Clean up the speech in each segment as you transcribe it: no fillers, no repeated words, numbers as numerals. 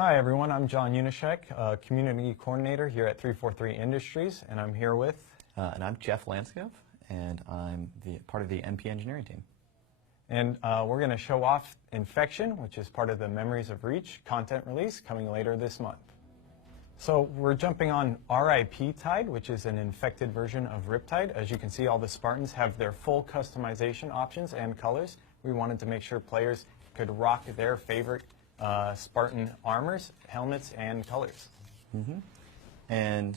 Hi everyone, I'm John Unishek, Community Coordinator here at 343 Industries, and I'm here with... And I'm Jeff Lanskov, and I'm part of the MP engineering team. And we're going to show off Infection, which is part of the Memories of Reach content release coming later this month. So we're jumping on RIP Tide, which is an infected version of Riptide. As you can see, all the Spartans have their full customization options and colors. We wanted to make sure players could rock their favorite Spartan armors, helmets, and colors. And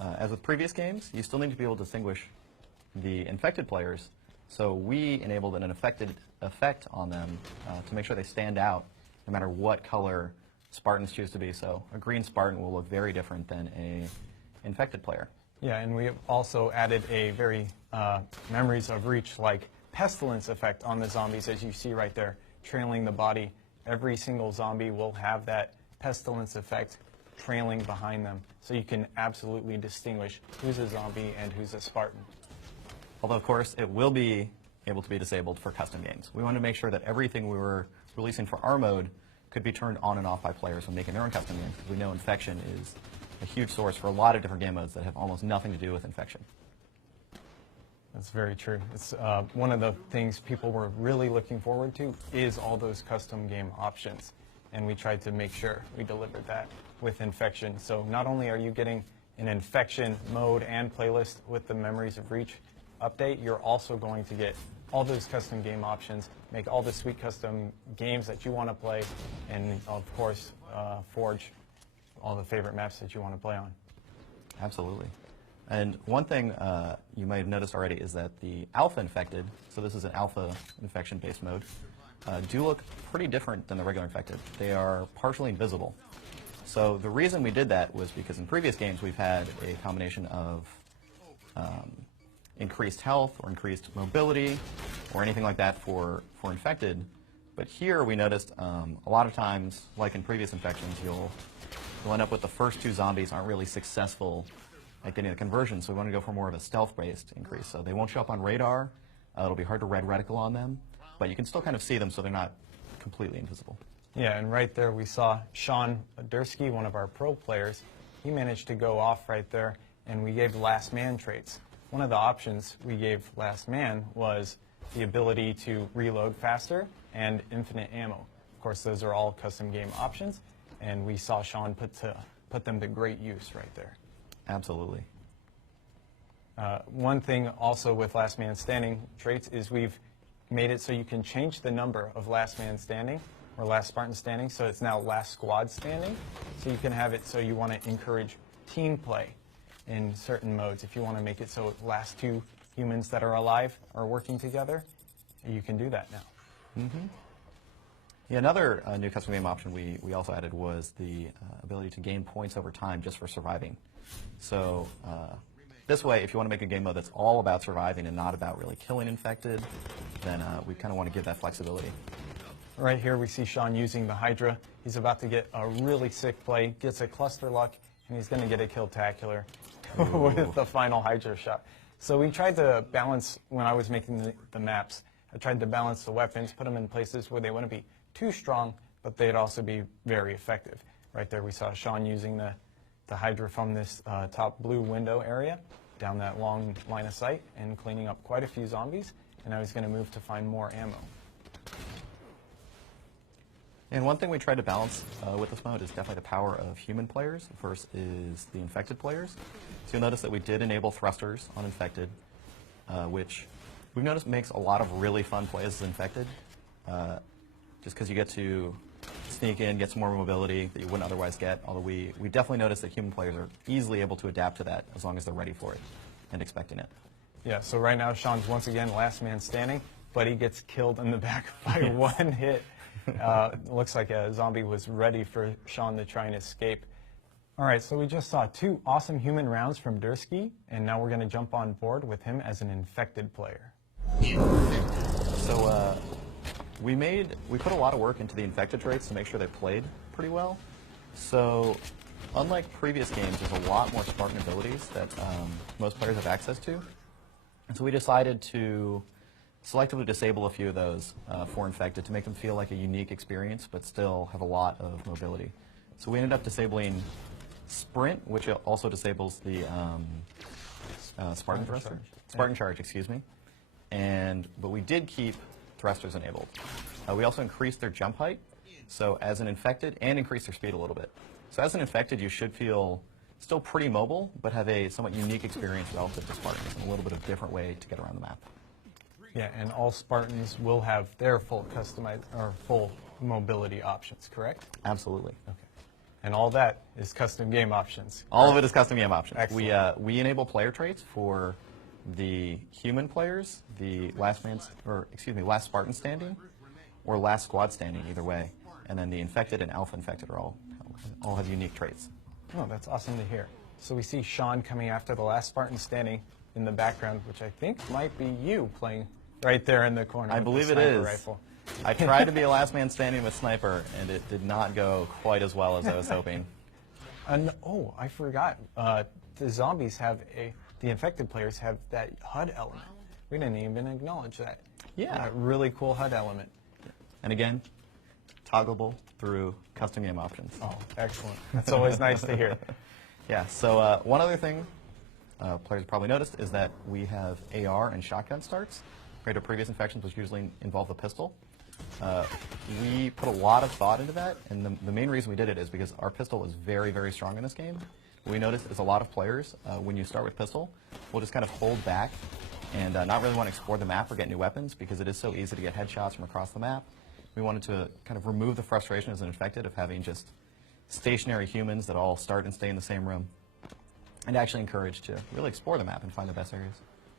as with previous games, you still need to be able to distinguish the infected players. So we enabled an affected effect on them to make sure they stand out no matter what color Spartans choose to be. So a green Spartan will look very different than a infected player. Yeah, and we have also added a very Memories of Reach-like pestilence effect on the zombies, as you see right there, trailing the body. Every single zombie will have that pestilence effect trailing behind them, so you can absolutely distinguish who's a zombie and who's a Spartan. Although, of course, it will be able to be disabled for custom games. We wanted to make sure that everything we were releasing for our mode could be turned on and off by players when making their own custom games, because we know Infection is a huge source for a lot of different game modes that have almost nothing to do with Infection. That's very true. It's one of the things people were really looking forward to is all those custom game options. And we tried to make sure we delivered that with Infection. So not only are you getting an Infection mode and playlist with the Memories of Reach update, you're also going to get all those custom game options, make all the sweet custom games that you want to play, and of course, forge all the favorite maps that you want to play on. Absolutely. And one thing you might have noticed already is that the alpha infected, so this is an alpha infection-based mode, do look pretty different than the regular infected. They are partially invisible. So the reason we did that was because in previous games we've had a combination of increased health or increased mobility or anything like that for infected. But here we noticed a lot of times, like in previous infections, you'll end up with the first two zombies aren't really successful at getting the conversion, so we want to go for more of a stealth-based increase. So they won't show up on radar, it'll be hard to red reticle on them, but you can still kind of see them so they're not completely invisible. Yeah, and right there we saw Sean Dursky, one of our pro players. He managed to go off right there, and we gave last man traits. One of the options we gave last man was the ability to reload faster and infinite ammo. Of course, those are all custom game options, and we saw Sean put them to great use right there. Absolutely. One thing also with last man standing traits is we've made it so you can change the number of last man standing or last Spartan standing, so it's now last squad standing. So you can have it so you want to encourage team play in certain modes. If you want to make it so last two humans that are alive are working together, you can do that now. Yeah, another new custom game option we also added was the ability to gain points over time just for surviving. So this way, if you want to make a game mode that's all about surviving and not about really killing infected, then we kind of want to give that flexibility. Right here we see Sean using the Hydra. He's about to get a really sick play, gets a cluster luck, and he's going to get a kill-tacular with the final Hydra shot. So we tried to balance, when I was making the maps, I tried to balance the weapons, put them in places where they wouldn't be too strong, but they'd also be very effective. Right there we saw Sean using the Hydra from this top blue window area down that long line of sight and cleaning up quite a few zombies, and I was going to move to find more ammo. And one thing we tried to balance with this mode is definitely the power of human players versus the infected players. So you'll notice that we did enable thrusters on infected, which we've noticed makes a lot of really fun plays as infected, just because you get to sneak in, get some more mobility that you wouldn't otherwise get, although we definitely noticed that human players are easily able to adapt to that as long as they're ready for it and expecting it. Yeah, so right now Sean's once again last man standing, but he gets killed in the back by one hit. Looks like a zombie was ready for Sean to try and escape. All right, so we just saw two awesome human rounds from Dursky, and now we're going to jump on board with him as an infected player. So we put a lot of work into the infected traits to make sure they played pretty well. So unlike previous games, there's a lot more Spartan abilities that most players have access to. And so we decided to selectively disable a few of those for infected to make them feel like a unique experience, but still have a lot of mobility. So we ended up disabling Sprint, which also disables the Spartan Thruster. Charge. Spartan Charge, excuse me. But we did keep Thrusters enabled. We also increased their jump height, so as an infected, and increased their speed a little bit. So as an infected, you should feel still pretty mobile, but have a somewhat unique experience relative to Spartans, and a little bit of a different way to get around the map. Yeah, and all Spartans will have their full customized or full mobility options, correct? Absolutely. Okay. And all that is custom game options. All of it is custom game options. Excellent. We enable player traits for the human players, the last Spartan standing, or last squad standing, either way. And then the infected and alpha infected are all have unique traits. Oh, that's awesome to hear. So we see Sean coming after the last Spartan standing in the background, which I think might be you playing right there in the corner. I with the believe it sniper is. Rifle. I tried to be a last man standing with sniper, and it did not go quite as well as I was hoping. And oh, I forgot. The zombies have the infected players have that HUD element. We didn't even acknowledge that. Yeah. That really cool HUD element. And again, toggleable through custom game options. Oh, excellent. That's always nice to hear. Yeah, so one other thing players probably noticed is that we have AR and shotgun starts. Compared to previous infections, which usually involve a pistol. We put a lot of thought into that, and the main reason we did it is because our pistol is very, very strong in this game. What we noticed is a lot of players, when you start with pistol, will just kind of hold back and not really want to explore the map or get new weapons because it is so easy to get headshots from across the map. We wanted to kind of remove the frustration as an infected of having just stationary humans that all start and stay in the same room, and actually encourage to really explore the map and find the best areas.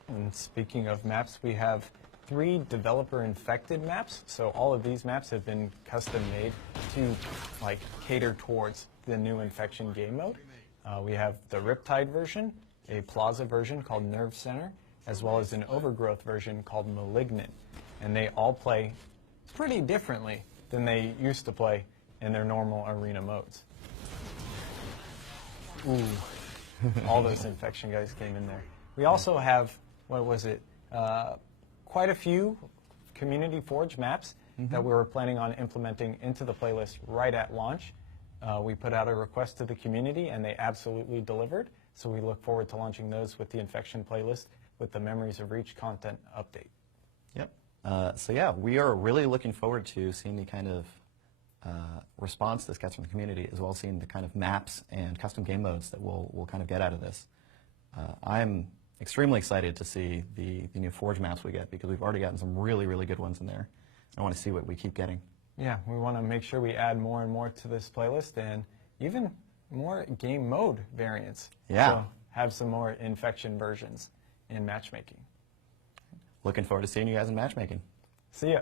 And speaking of maps, we have 3 developer-infected maps. So all of these maps have been custom-made to cater towards the new infection game mode. We have the Riptide version, a Plaza version called Nerve Center, as well as an Overgrowth version called Malignant. And they all play pretty differently than they used to play in their normal arena modes. Ooh, all those infection guys came in there. We also have, quite a few Community Forge maps that we were planning on implementing into the playlist right at launch. We put out a request to the community, and they absolutely delivered. So we look forward to launching those with the infection playlist with the Memories of Reach content update. Yep. So yeah, we are really looking forward to seeing the kind of response this gets from the community, as well as seeing the kind of maps and custom game modes that we'll kind of get out of this. I'm extremely excited to see the new Forge maps we get, because we've already gotten some really, really good ones in there. I want to see what we keep getting. Yeah, we want to make sure we add more and more to this playlist, and even more game mode variants. Yeah. So have some more infection versions in matchmaking. Looking forward to seeing you guys in matchmaking. See ya.